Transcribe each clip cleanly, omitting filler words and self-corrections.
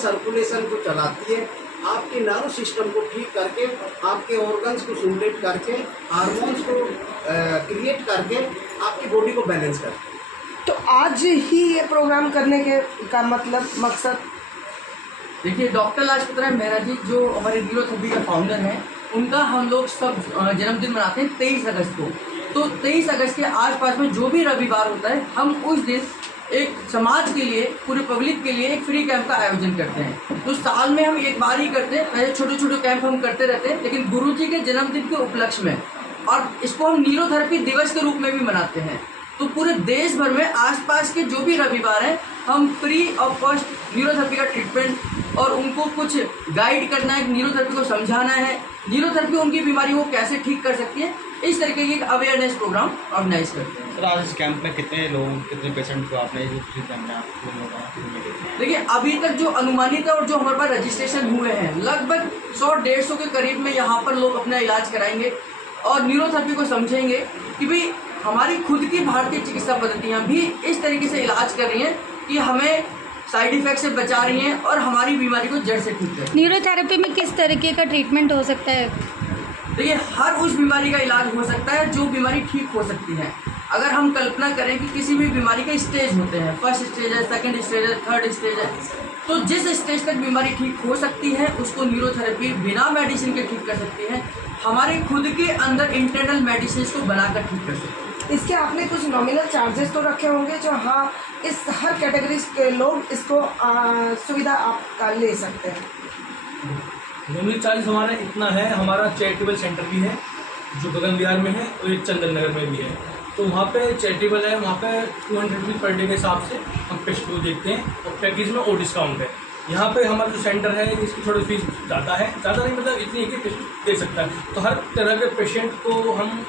Circulation को चलाती है, आपके नर्व सिस्टम को ठीक करके, आपके ऑर्गन्स को स्टिमुलेट करके, हार्मोन्स को क्रिएट करके आपकी बॉडी को बैलेंस करती है। तो आज ही ये प्रोग्राम करने के का मतलब मकसद? देखिए, डॉक्टर लाजपत राय मेहरा जी जो हमारे न्यूरोथेरेपी का फाउंडर हैं, उनका हम लोग सब जन्मदिन मनाते हैं 23 अगस्त को। तो 23 अगस्त के आसपास में जो भी रविवार होता है, हम उस दिन एक समाज के लिए, पूरे पब्लिक के लिए एक फ्री कैंप का आयोजन करते हैं। तो साल में हम एक बार ही करते हैं, पहले छोटे छोटे कैंप हम करते रहते हैं, लेकिन गुरुजी के जन्मदिन के उपलक्ष्य में, और इसको हम न्यूरोथेरेपी दिवस के रूप में भी मनाते हैं। तो पूरे देश भर में आसपास के जो भी रविवार हैं, हम फ्री ऑफ कॉस्ट न्यूरोथेरेपी का ट्रीटमेंट और उनको कुछ गाइड करना है, न्यूरोथेरेपी को समझाना है, न्यूरोथेरेपी उनकी बीमारी को कैसे ठीक कर सकती है, इस तरीके की एक अवेयरनेस प्रोग्राम ऑर्गेनाइज करते हैं। सर, आज इस कैंप में कितने लोग, कितने पेशेंट को आपने जो फ्री कैंप में आप? देखिए, अभी तक जो अनुमानित है और जो हमारे पास रजिस्ट्रेशन हुए हैं, लगभग 100-150 के करीब में यहाँ पर लोग अपना इलाज कराएंगे और न्यूरोथेरेपी को समझेंगे कि भाई हमारी खुद की भारतीय चिकित्सा पद्धतियाँ भी इस तरीके से इलाज कर रही हैं कि हमें साइड इफेक्ट से बचा रही हैं और हमारी बीमारी को जड़ से ठीक कर रही हैं। न्यूरोथेरेपी में किस तरीके का ट्रीटमेंट हो सकता है? देखिए, हर उस बीमारी का इलाज हो सकता है जो बीमारी ठीक हो सकती है। अगर हम कल्पना करें कि किसी भी बीमारी के स्टेज होते हैं, फर्स्ट स्टेज है, सेकंड स्टेज है, थर्ड स्टेज है, तो जिस स्टेज तक बीमारी ठीक हो सकती है उसको न्यूरोथेरेपी बिना मेडिसिन के ठीक कर सकती है। हमारे खुद के अंदर इंटरनल मेडिसिन को बनाकर ठीक कर सकते हैं। इसके आपने कुछ नॉमिनल चार्जेस तो रखे होंगे जो हाँ इस हर कैटेगरी के लोग इसको सुविधा आपका ले सकते हैं? नॉमिनल चार्ज हमारा इतना है। हमारा चैरिटेबल सेंटर भी है जो गगन विहार में है और एक चंदन नगर में भी है। तो वहाँ पे चैरिटेबल है, वहाँ पे 200 रुपीज़ पर डे के हिसाब से हम पेशेंट को देखते हैं और पैकेज में और डिस्काउंट है। यहाँ पे हमारा जो सेंटर है इसकी थोड़ी फीस ज़्यादा है, ज़्यादा नहीं मतलब इतनी है कि पेशेंट दे सकता है। तो हर तरह के पेशेंट को हम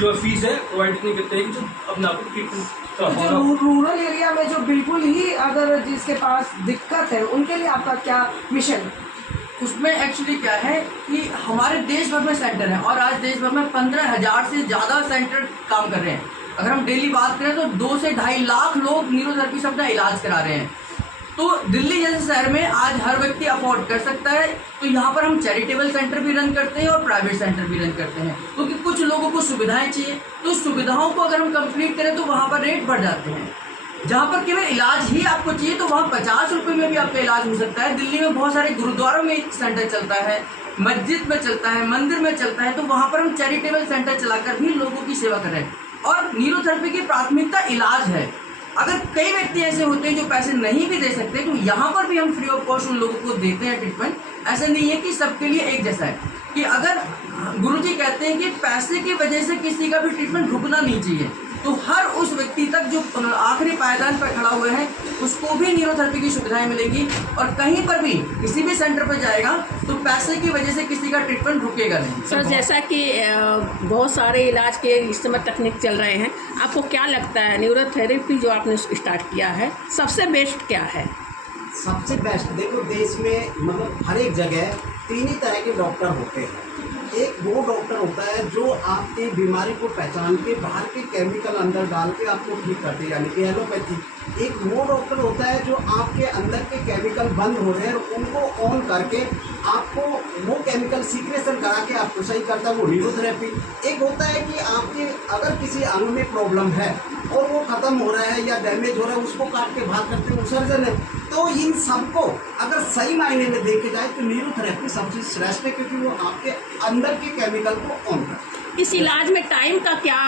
जो फीस है प्रोवाइड नहीं करते हैं कि जो अपना आपको ट्रीटमेंट जो रूरल एरिया में जो बिल्कुल ही अगर जिसके पास दिक्कत है उनके लिए आपका क्या मिशन? उसमें एक्चुअली क्या है कि हमारे देश भर में सेंटर हैं और आज देश भर में 15,000 से ज़्यादा सेंटर काम कर रहे हैं। अगर हम डेली बात करें तो 2 से 2.5 लाख लोग न्यूरोथेरेपी से अपना इलाज करा रहे हैं। तो दिल्ली जैसे शहर में आज हर व्यक्ति अफोर्ड कर सकता है। तो यहाँ पर हम चैरिटेबल सेंटर भी रन करते हैं और प्राइवेट सेंटर भी रन करते हैं, क्योंकि कुछ लोगों को सुविधाएं चाहिए। तो सुविधाओं को अगर हम कंप्लीट करें तो वहाँ पर रेट बढ़ जाते हैं। जहाँ पर केवल इलाज ही आपको चाहिए तो वहाँ 50 रुपये में भी आपका इलाज हो सकता है। दिल्ली में बहुत सारे गुरुद्वारों में एक सेंटर चलता है, मस्जिद में चलता है, मंदिर में चलता है। तो वहाँ पर हम चैरिटेबल सेंटर चलाकर भी लोगों की सेवा कर रहे हैं। और न्यूरोथेरेपी की प्राथमिकता इलाज है। अगर कई व्यक्ति ऐसे होते हैं जो पैसे नहीं भी दे सकते, तो यहाँ पर भी हम फ्री ऑफ कॉस्ट उन लोगों को देते हैं ट्रीटमेंट। ऐसा नहीं है कि सबके लिए एक जैसा है कि अगर गुरुजी कहते हैं कि पैसे की वजह से किसी का भी ट्रीटमेंट रुकना नहीं चाहिए, तो हर उस व्यक्ति तक जो आखिरी पायदान पर खड़ा हुआ है उसको भी न्यूरोथेरेपी की सुविधाएं मिलेंगी। और कहीं पर भी किसी भी सेंटर पर जाएगा तो पैसे की वजह से किसी का ट्रीटमेंट रुकेगा नहीं। सर, जैसा कि बहुत सारे इलाज के इस समय तकनीक चल रहे हैं, आपको क्या लगता है न्यूरोथेरेपी जो आपने स्टार्ट किया है सबसे बेस्ट क्या है? सबसे बेस्ट देखो, देश में मतलब हर एक जगह 3 ही तरह के डॉक्टर होते हैं। एक वो डॉक्टर होता है जो आपकी बीमारी को पहचान के बाहर के केमिकल अंदर डाल के आपको ठीक करते हैं, यानी कि एलोपैथी। एक वो डॉक्टर होता है जो आपके अंदर के केमिकल बंद हो रहे हैं और उनको ऑन करके आपको वो केमिकल सीक्रेशन करा के आपको सही करता है, वो न्यूरोथेरेपी। एक होता है कि आपके अगर किसी अंग में प्रॉब्लम है और वो ख़त्म हो रहा है या डैमेज हो रहा है, उसको काट के बाहर करते हैं, वो सर्जन है। तो इन सबको अगर सही मायने में देखे जाए तो न्यूरोथेरेपी सबसे श्रेष्ठ है, क्योंकि वो आपके अंदर के केमिकल को ऑन करता है। इस इलाज में टाइम का क्या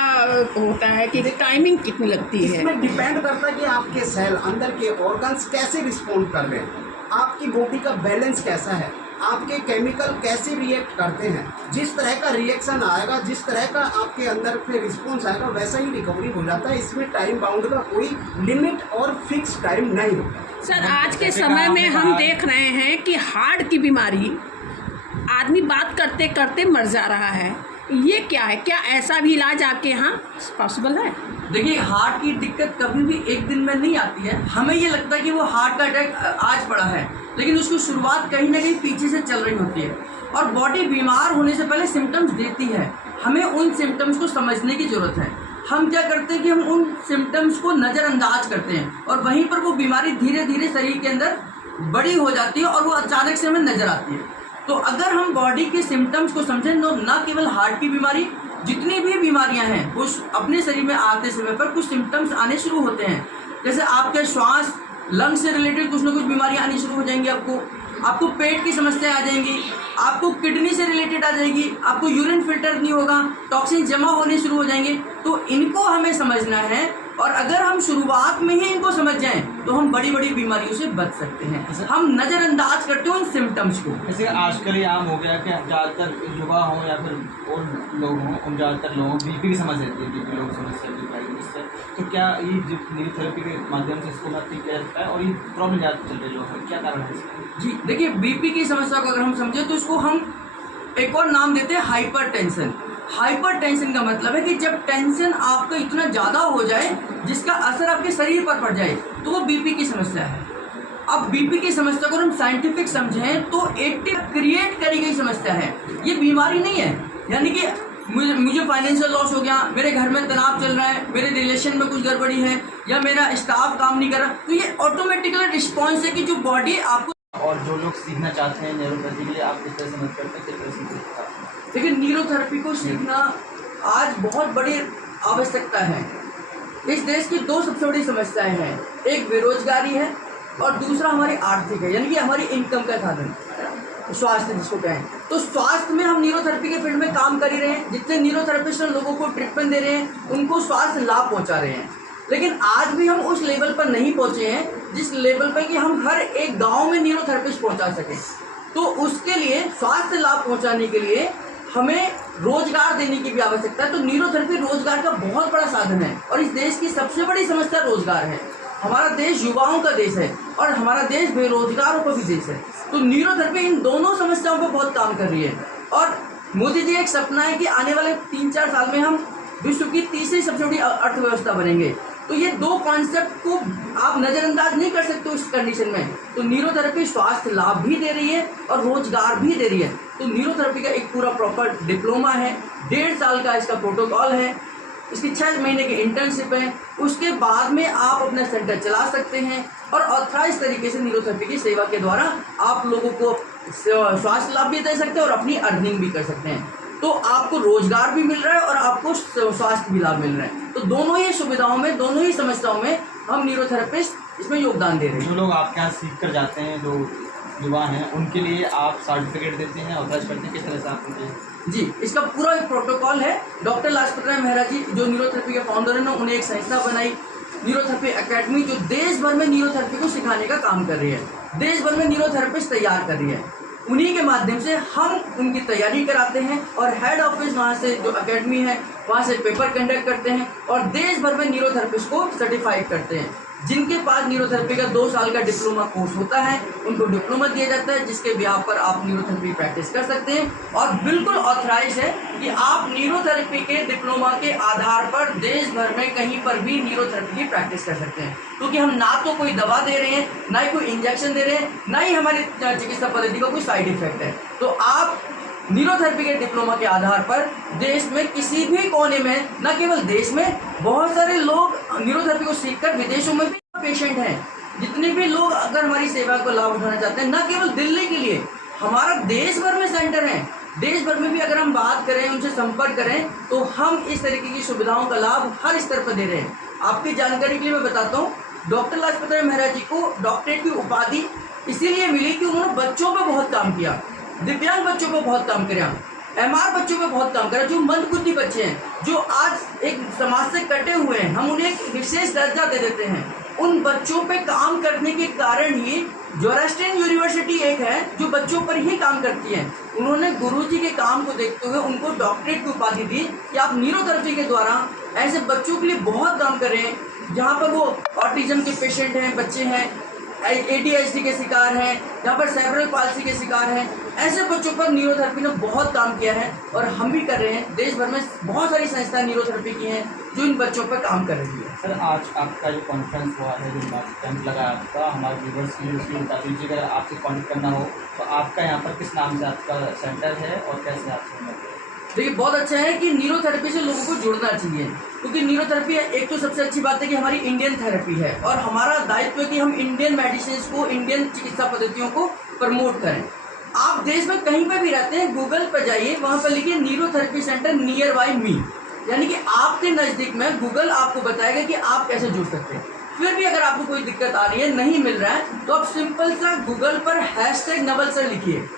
होता है कि टाइमिंग कितनी लगती है? इसमें डिपेंड करता है कि आपके सेल, अंदर के ऑर्गन्स कैसे रिस्पॉन्ड कर रहे हैं, आपकी बॉडी का बैलेंस कैसा है, आपके केमिकल कैसे रिएक्ट करते हैं। जिस तरह का रिएक्शन आएगा, जिस तरह का आपके अंदर पे रिस्पॉन्स आएगा, वैसा ही रिकवरी हो जाता है। इसमें टाइम बाउंड का कोई लिमिट और फिक्स टाइम नहीं होता। सर, आज के समय में हम देख रहे हैं कि हार्ट की बीमारी आदमी बात करते करते मर जा रहा है, ये क्या है? क्या ऐसा भी इलाज आपके यहाँ पॉसिबल है? देखिए, हार्ट की दिक्कत कभी भी एक दिन में नहीं आती है। हमें ये लगता है कि वो हार्ट का अटैक आज पड़ा है, लेकिन उसकी शुरुआत कहीं ना कहीं पीछे से चल रही होती है। और बॉडी बीमार होने से पहले सिम्टम्स देती है। हमें उन सिम्टम्स को समझने की ज़रूरत है। हम क्या करते हैं कि हम उन सिम्टम्स को नज़रअंदाज करते हैं और वहीं पर वो बीमारी धीरे धीरे शरीर के अंदर बड़ी हो जाती है और वो अचानक से हमें नजर आती है। तो अगर हम बॉडी के सिम्टम्स को समझें तो न केवल हार्ट की बीमारी, जितनी भी बीमारियां हैं वो अपने शरीर में आते समय पर कुछ सिम्टम्स आने शुरू होते हैं। जैसे आपके श्वास, लंग से रिलेटेड कुछ ना कुछ बीमारियां आनी शुरू हो जाएंगी, आपको पेट की समस्या आ जाएंगी, आपको किडनी से रिलेटेड आ जाएगी, आपको यूरिन फिल्टर नहीं होगा, टॉक्सिन जमा होने शुरू हो जाएंगे। तो इनको हमें समझना है और अगर हम शुरुआत में ही इनको समझ जाएं तो हम बड़ी बड़ी बीमारियों से बच सकते हैं। हम नज़रअंदाज करते हैं उन सिम्टम्स को। जैसे आजकल ये आम हो गया कि ज़्यादातर युवा हों या फिर और लोग हों, उन ज़्यादातर लोगों को बीपी की समस्या रहती है, बीपी लोग समस्या इससे। तो क्या ये न्यूरोथेरेपी के माध्यम से इसको ठीक किया जाता है और ये प्रॉब्लम ज़्यादा चल रही है, क्या कारण है इसका? जी देखिए, बीपी की समस्या को अगर हम समझें तो इसको हम एक और नाम देते हैं हाइपर टेंशन। हाइपर टेंशन का मतलब है कि जब टेंशन आपका इतना ज़्यादा हो जाए जिसका असर आपके शरीर पर पड़ जाए तो वो बीपी की समस्या है। अब बीपी की समस्या को हम साइंटिफिक समझें तो एक्टिव क्रिएट करी गई समस्या है, ये बीमारी नहीं है। यानी कि मुझे फाइनेंशियल लॉस हो गया, मेरे घर में तनाव चल रहा है, मेरे रिलेशन में कुछ गड़बड़ी है या मेरा स्टाफ काम नहीं कर रहा, तो ये ऑटोमेटिकली रिस्पॉन्स है कि जो बॉडी आपको। और जो लोग सीखना चाहते हैं न्यूरोथेरेपी के लिए आप किस तरह से मदद करते हैं, किस तरह से सीखते हैं? देखिए, न्यूरोथेरेपी को सीखना आज बहुत बड़ी आवश्यकता है। इस देश की दो सबसे बड़ी समस्याएं हैं, एक बेरोजगारी है और दूसरा हमारी आर्थिक है, यानी कि हमारी इनकम का साधन, स्वास्थ्य जिसको कहें। तो स्वास्थ्य में हम न्यूरोथेरेपी के फील्ड में काम कर ही रहे हैं, जितने न्यूरोथेरेपिस्ट लोगों को ट्रीटमेंट दे रहे हैं उनको स्वास्थ्य लाभ पहुँचा रहे हैं। लेकिन आज भी हम उस लेवल पर नहीं पहुँचे हैं जिस लेवल पर कि हम हर एक गाँव में न्यूरोथेरेपिस्ट पहुँचा सकें। तो उसके लिए स्वास्थ्य लाभ पहुँचाने के लिए हमें रोजगार देने की भी आवश्यकता है। तो न्यूरोथेरेपी रोजगार का बहुत बड़ा साधन है और इस देश की सबसे बड़ी समस्या रोजगार है। हमारा देश युवाओं का देश है और हमारा देश बेरोजगारों का भी देश है। तो न्यूरोथेरेपी इन दोनों समस्याओं पर बहुत काम कर रही है और मोदी जी एक सपना है कि आने वाले 3-4 साल में हम विश्व की तीसरी सबसे बड़ी अर्थव्यवस्था बनेंगे। तो ये दो कॉन्सेप्ट को आप नज़रअंदाज नहीं कर सकते उस कंडीशन में। तो न्यूरोथेरेपी स्वास्थ्य लाभ भी दे रही है और रोजगार भी दे रही है। तो न्यूरोथेरेपी का एक पूरा प्रॉपर डिप्लोमा है, 1.5 साल का इसका प्रोटोकॉल है, इसकी 6 महीने की इंटर्नशिप है। उसके बाद में आप अपना सेंटर चला सकते हैं और ऑथराइज तरीके से न्यूरोथेरेपी की सेवा के द्वारा आप लोगों को स्वास्थ्य लाभ भी दे सकते हैं और अपनी अर्निंग भी कर सकते हैं। तो आपको रोजगार भी मिल रहा है और आपको स्वास्थ्य भी लाभ मिल रहा है। तो दोनों ही सुविधाओं में, दोनों ही समस्याओं में हम न्यूरोथेरेपिस्ट इसमें योगदान दे रहे हैं। जो लोग आपके यहाँ सीख कर जाते हैं, जो युवा हैं, उनके लिए आप सर्टिफिकेट देते हैं, ऑथराइज करते हैं, किस तरह से आप उनके? जी, इसका पूरा एक प्रोटोकॉल है। डॉक्टर लाजपत राय मेहरा जी जो न्यूरोथेरेपी के फाउंडर हैं, उन्हें एक संस्था बनाई न्यूरोथेरेपी एकेडमी, जो देश भर में न्यूरोथेरेपी को सिखाने का काम कर रही है, देश भर में न्यूरोथेरेपिस्ट तैयार कर रही है। उन्हीं के माध्यम से हम उनकी तैयारी कराते हैं और हेड ऑफिस वहाँ से जो एकेडमी है वहाँ से पेपर कंडक्ट करते हैं और देश भर में न्यूरोथेरेपिस्ट को सर्टिफाइड करते हैं। जिनके पास न्यूरोथेरेपी का 2 साल का डिप्लोमा कोर्स होता है उनको डिप्लोमा दिया जाता है, जिसके बिहाफ पर आप न्यूरोथेरेपी प्रैक्टिस कर सकते हैं और बिल्कुल ऑथराइज है कि आप न्यूरोथेरेपी के डिप्लोमा के आधार पर देश भर में कहीं पर भी न्यूरोथेरेपी की प्रैक्टिस कर सकते हैं। क्योंकि हम ना तो कोई दवा दे रहे हैं, ना ही कोई इंजेक्शन दे रहे हैं, ना ही हमारी चिकित्सा पद्धति का कोई साइड इफेक्ट है। तो आप न्यूरोथेरेपी के डिप्लोमा के आधार पर देश में किसी भी कोने में, न केवल देश में, बहुत सारे लोग न्यूरोथेरेपी को सीखकर विदेशों में भी पेशेंट हैं। जितने भी लोग अगर हमारी सेवा को लाभ उठाना चाहते हैं, न केवल दिल्ली के लिए, हमारा देश भर में सेंटर है। देश भर में भी अगर हम बात करें, उनसे संपर्क करें, तो हम इस तरीके की सुविधाओं का लाभ हर स्तर पर दे रहे हैं। आपकी जानकारी के लिए मैं बताता हूँ, डॉक्टर लाजपत राय मेहरा जी को डॉक्टरेट की उपाधि इसीलिए मिली कि उन्होंने बच्चों पर बहुत काम किया, दिव्यांग बच्चों पर बहुत काम किया, एमआर बच्चों पे बहुत काम करा, जो मंदबुद्धि बच्चे हैं, जो आज एक समाज से कटे हुए हैं, हम उन्हें एक विशेष दर्जा दे देते हैं। उन बच्चों पे काम करने के कारण ही जोरास्ट्रियन यूनिवर्सिटी एक है जो बच्चों पर ही काम करती है। उन्होंने गुरुजी के काम को देखते हुए उनको डॉक्टरेट की उपाधि दी कि आप न्यूरोथेरेपी के द्वारा ऐसे बच्चों के लिए बहुत काम कर रहे हैं जहाँ पर वो ऑटिज्म के पेशेंट हैं, बच्चे हैं, ADHD के शिकार हैं, जहाँ पर सेरेब्रल पाल्सी के शिकार हैं, ऐसे बच्चों पर न्यूरोथेरेपी ने बहुत काम किया है और हम भी कर रहे हैं। देश भर में बहुत सारी संस्थाएं न्यूरोथेरेपी की हैं जो इन बच्चों पर काम कर रही है। सर, आज आपका जो कॉन्फ्रेंस हुआ है, जो कैंप लगा आपका, हमारे व्यूवर्स के लिए उसकी बता दीजिए। अगर आपसे कॉन्टेक्ट करना हो तो आपका यहाँ पर किस नाम से आपका सेंटर है और कैसे आपसे? देखिए बहुत अच्छा है कि न्यूरोथेरेपी से लोगों को जुड़ना चाहिए, क्योंकि न्यूरोथेरेपी एक तो सबसे अच्छी बात है कि हमारी इंडियन थेरेपी है और हमारा दायित्व है कि हम इंडियन मेडिसिन को, इंडियन चिकित्सा पद्धतियों को प्रमोट करें। आप देश में कहीं पर भी रहते हैं, गूगल पर जाइए, वहाँ पर लिखिए न्यूरोथेरेपी सेंटर नियर बाई मी, यानी कि आपके नज़दीक में गूगल आपको बताएगा कि आप कैसे जुड़ सकते हैं। फिर भी अगर आपको कोई दिक्कत आ रही है, नहीं मिल रहा है, तो आप सिंपल सा गूगल पर #नवल लिखिए।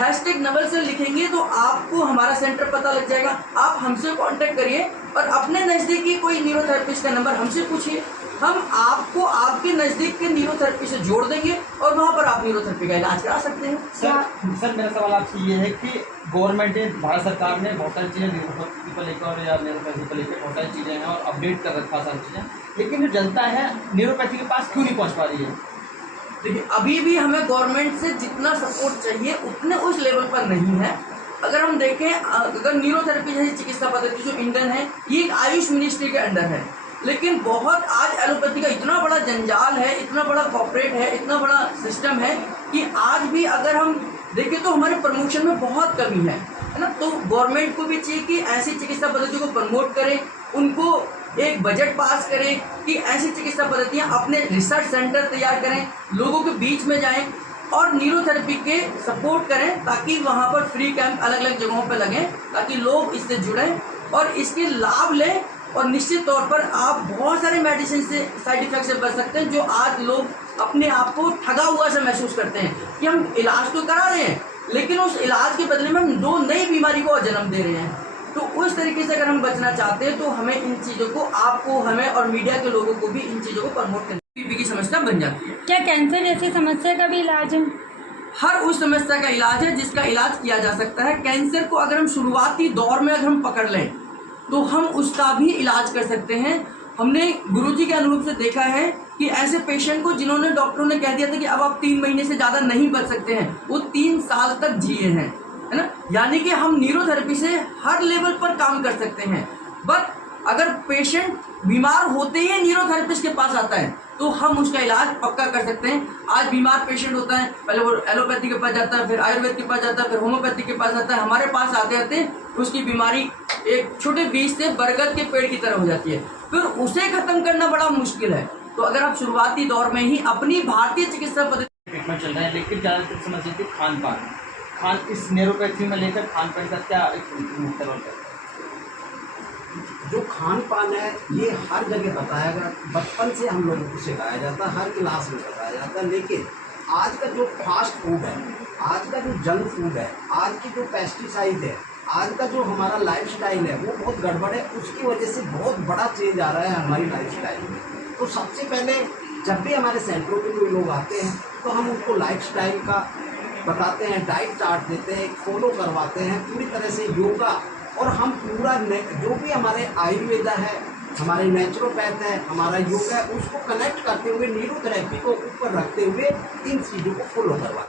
#नवल लिखेंगे तो आपको हमारा सेंटर पता लग जाएगा। आप हमसे कांटेक्ट करिए और अपने नज़दीकी कोई न्यूरोथेरेपिस्ट का नंबर हमसे पूछिए, हम आपको आपके नज़दीक के न्यूरोथेरेपी से जोड़ देंगे और वहाँ पर आप न्यूरोथेरेपी का इलाज करा सकते हैं। सर मेरा सवाल आपसे ये है कि गवर्नमेंट ने, भारत सरकार ने बहुत सारी चीज़ें न्यूरोपैथी को लेकर और या न्यूरोपैथी को लेकर बहुत सारी चीज़ें हैं और अपडेट कर रखा सारी चीज़ें, लेकिन जो जनता है न्यूरोपैथी के पास क्यों नहीं पहुँच पा रही है? देखिए अभी भी हमें गवर्नमेंट से जितना सपोर्ट चाहिए उतने उस लेवल पर नहीं है। अगर हम देखें, अगर न्यूरोथेरेपी जैसी चिकित्सा पद्धति जो इंडियन है, ये एक आयुष मिनिस्ट्री के अंडर है, लेकिन बहुत आज एलोपैथी का इतना बड़ा जंजाल है, इतना बड़ा कॉर्पोरेट है, इतना बड़ा सिस्टम है कि आज भी अगर हम देखें तो हमारे प्रमोशन में बहुत कमी है ना। तो गवर्नमेंट को भी चाहिए कि ऐसी चिकित्सा पद्धति को प्रमोट करें, उनको एक बजट पास करें कि ऐसी चिकित्सा पद्धतियाँ अपने रिसर्च सेंटर तैयार करें, लोगों के बीच में जाएं और न्यूरोथेरेपी के सपोर्ट करें, ताकि वहाँ पर फ्री कैंप अलग अलग जगहों पर लगें, ताकि लोग इससे जुड़ें और इसके लाभ लें। और निश्चित तौर पर आप बहुत सारे मेडिसिन से, साइड इफेक्ट से बच सकते हैं, जो आज लोग अपने आप को ठगा हुआ से महसूस करते हैं कि हम इलाज तो करा रहे हैं, लेकिन उस इलाज के बदले में हम 2 नई बीमारी को जन्म दे रहे हैं। तो उस तरीके से अगर हम बचना चाहते हैं तो हमें इन चीज़ों को, आपको, हमें और मीडिया के लोगों को भी इन चीज़ों को प्रमोट करना। बीपी की समस्या बन जाती है। क्या कैंसर जैसी समस्या का भी इलाज है? हर उस समस्या का इलाज है जिसका इलाज किया जा सकता है। कैंसर को अगर हम शुरुआती दौर में अगर हम पकड़ लें तो हम उसका भी इलाज कर सकते हैं। हमने गुरुजी के अनुभव से देखा है कि ऐसे पेशेंट को जिन्होंने, डॉक्टरों ने कह दिया था कि अब आप 3 महीने से ज़्यादा नहीं बच सकते हैं, वो 3 साल तक जिए हैं, है ना। यानी कि हम न्यूरोथेरेपी से हर लेवल पर काम कर सकते हैं। बट अगर पेशेंट बीमार होते ही न्यूरोथेरेपिस्ट के पास आता है तो हम उसका इलाज पक्का कर सकते हैं। आज बीमार पेशेंट होता है, पहले वो एलोपैथी के पास जाता है, फिर आयुर्वेद के पास जाता है, फिर होम्योपैथी के पास आता है। हमारे पास आते आते उसकी बीमारी एक छोटे बीज से बरगद के पेड़ की तरह हो जाती है, फिर उसे खत्म करना बड़ा मुश्किल है। तो अगर आप शुरुआती दौर में ही अपनी भारतीय चिकित्सा पद्धति ट्रीटमेंट चल रहा है, लेकिन ज़्यादातर समस्या थी खान, इस न्यूरोपैथी में लेकर खान पान का क्या एक मुख्य रोल है? जो खान पान है ये हर जगह बताया गया, बचपन से हम लोगों को सिखाया जाता है, हर क्लास में बताया जाता है, लेकिन आज का जो फास्ट फूड है, आज का जो जंक फूड है, आज की जो पेस्टिसाइड है, आज का जो हमारा लाइफस्टाइल है वो बहुत गड़बड़ है। उसकी वजह से बहुत बड़ा चेंज आ रहा है हमारी लाइफस्टाइल में। तो सबसे पहले जब भी हमारे सेंटरों पे कोई लोग आते हैं तो हम उनको लाइफस्टाइल का बताते हैं, डाइट चार्ट देते हैं, फॉलो करवाते हैं पूरी तरह से योगा, और हम पूरा जो भी हमारे आयुर्वेदा है, हमारे नेचुरोपैथ है, हमारा योग है, उसको कनेक्ट करते हुए न्यूरोथेरेपी को ऊपर रखते हुए इन चीज़ों को फॉलो करवाते हैं।